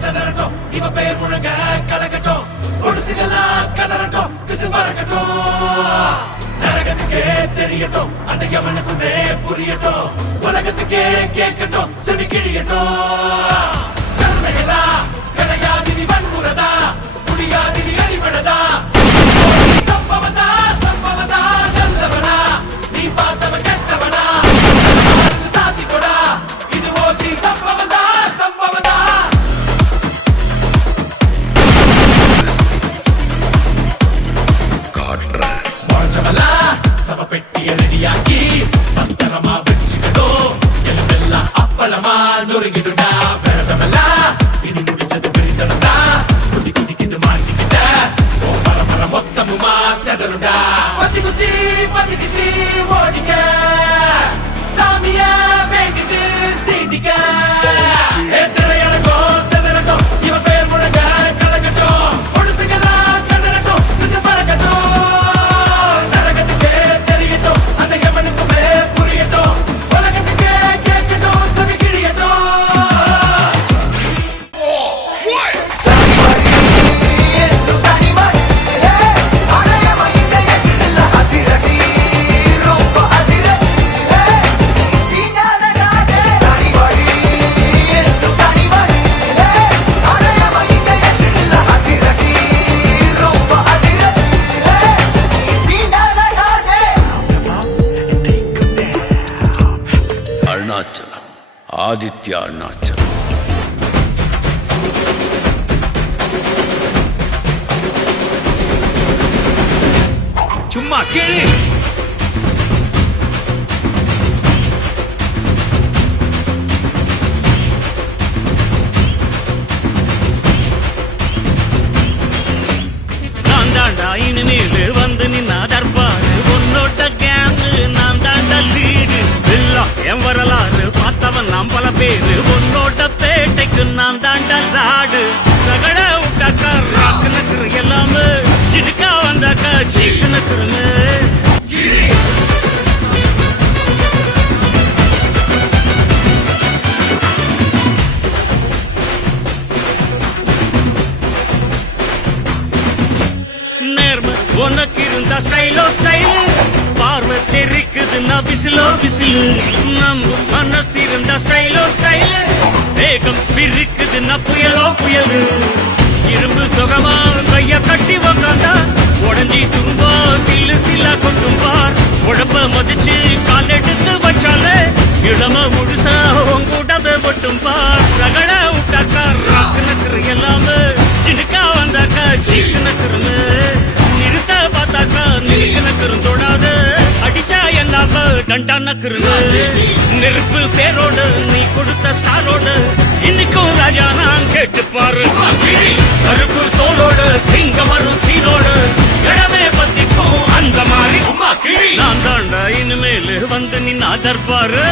செதறட்டும் இவ பெயர் முழங்க கலக்கட்டும் ஒடுசுகளா கதறட்டும் விசில் பறக்கட்டும் நரகத்துக்கே தெரியட்டும் அந்த எவனுக்குமே புரியட்டும் உலகத்துக்கே கேட்கட்டும் செவி கிழியட்டும் சரணைகளா கிடையாது நீ வன்முறதா முடியாது நீ அடிபடதா சம்பவதா சம்பவதா நல்லவனா நீ பார்த்தவன் கெட்டவனா சாத்திக்கொடா இது ஓஜி சம்பவதா சம்பவதா சவ பெட்டிய ரெடியாக்கி பத்திரமா வச்சுக்கணும் எலும்பெல்லாம் அப்பளமா நொறுங்கிடுடா விரதமெல்லா இனி முடிஞ்சது விரிதடா குதி குதிக்குது மாட்டிக்கிட்ட ஓ பரம்பர மொத்தமுமா செதறுடா பத்திக்குச்சி ஓடிக்க சாமிய வேண்டிட்டு சீண்டிக்க திரையடங்கோ செதறட்டும் இவ பெயர் முழங்க கலக்கட்டும் ஒடுசுகளா கதறட்டும் விசில் பறக்கட்டும் அருணாச்சலம் ஆதித்ய அருணாச்சலம் சும்மா கேளு நான் தாண்டா இனிமேல் வந்து நின்னா தர்பாரு உன்னோட்ட கேங்கு நான் தாண்டா லீடு என் வரலாறு பார்த்தவன் நாம் பல பேரு உன்னோட பேட்டைக்கு நான் தாண்டா நாடு ரகட விட்டாக்கா ராக்கு நக்குறு எல்லாமே சிடுக்கா வந்தாக்கா சீக்கு நக்குறுங்க நேர்மை உனக்கு இருந்தா ஸ்டைலோ ஸ்டைல் பார்வை தெரிக்குதுன்னா விசிலோ விசிலு நம்ம மனசு இருந்தா ஸ்டைலோ ஸ்டைல் வேகம் பிரிக்குதுன்னா புயலோ புயலு இரும்பு சுகமா கைய கட்டி உக்காந்தா உடஞ்சி துரும்பா சில்லு சில்லா கொண்டும் பார் உடம்ப மதிச்சு கால் எடுத்து வச்சாலே இளம முழுசா உங்கூடத மட்டும் பார் ரகட விட்டாக்கா ராக்கு நக்குறு எல்லாமே சிடுக்கா வந்தாக்கா சீக்கு நக்குறுங்க நிறுத்த பார்த்தாக்கா நிறுக்கு நக்குறும் தொடாது அடிச்சா என்னாம டண்டா நக்குறுங்க நெருப்பு பேரோடு நீ கொடுத்த ஸ்டாரோடு இன்னைக்கும் ராஜா நான் கேட்டு பாரு கருப்பு தோளோடு சிங்கம் வரும் சீரோடு இடமே பத்திக்கும் அந்த மாதிரி நான் தாண்டா இனிமேல் வந்து நின்னா தர்பாரு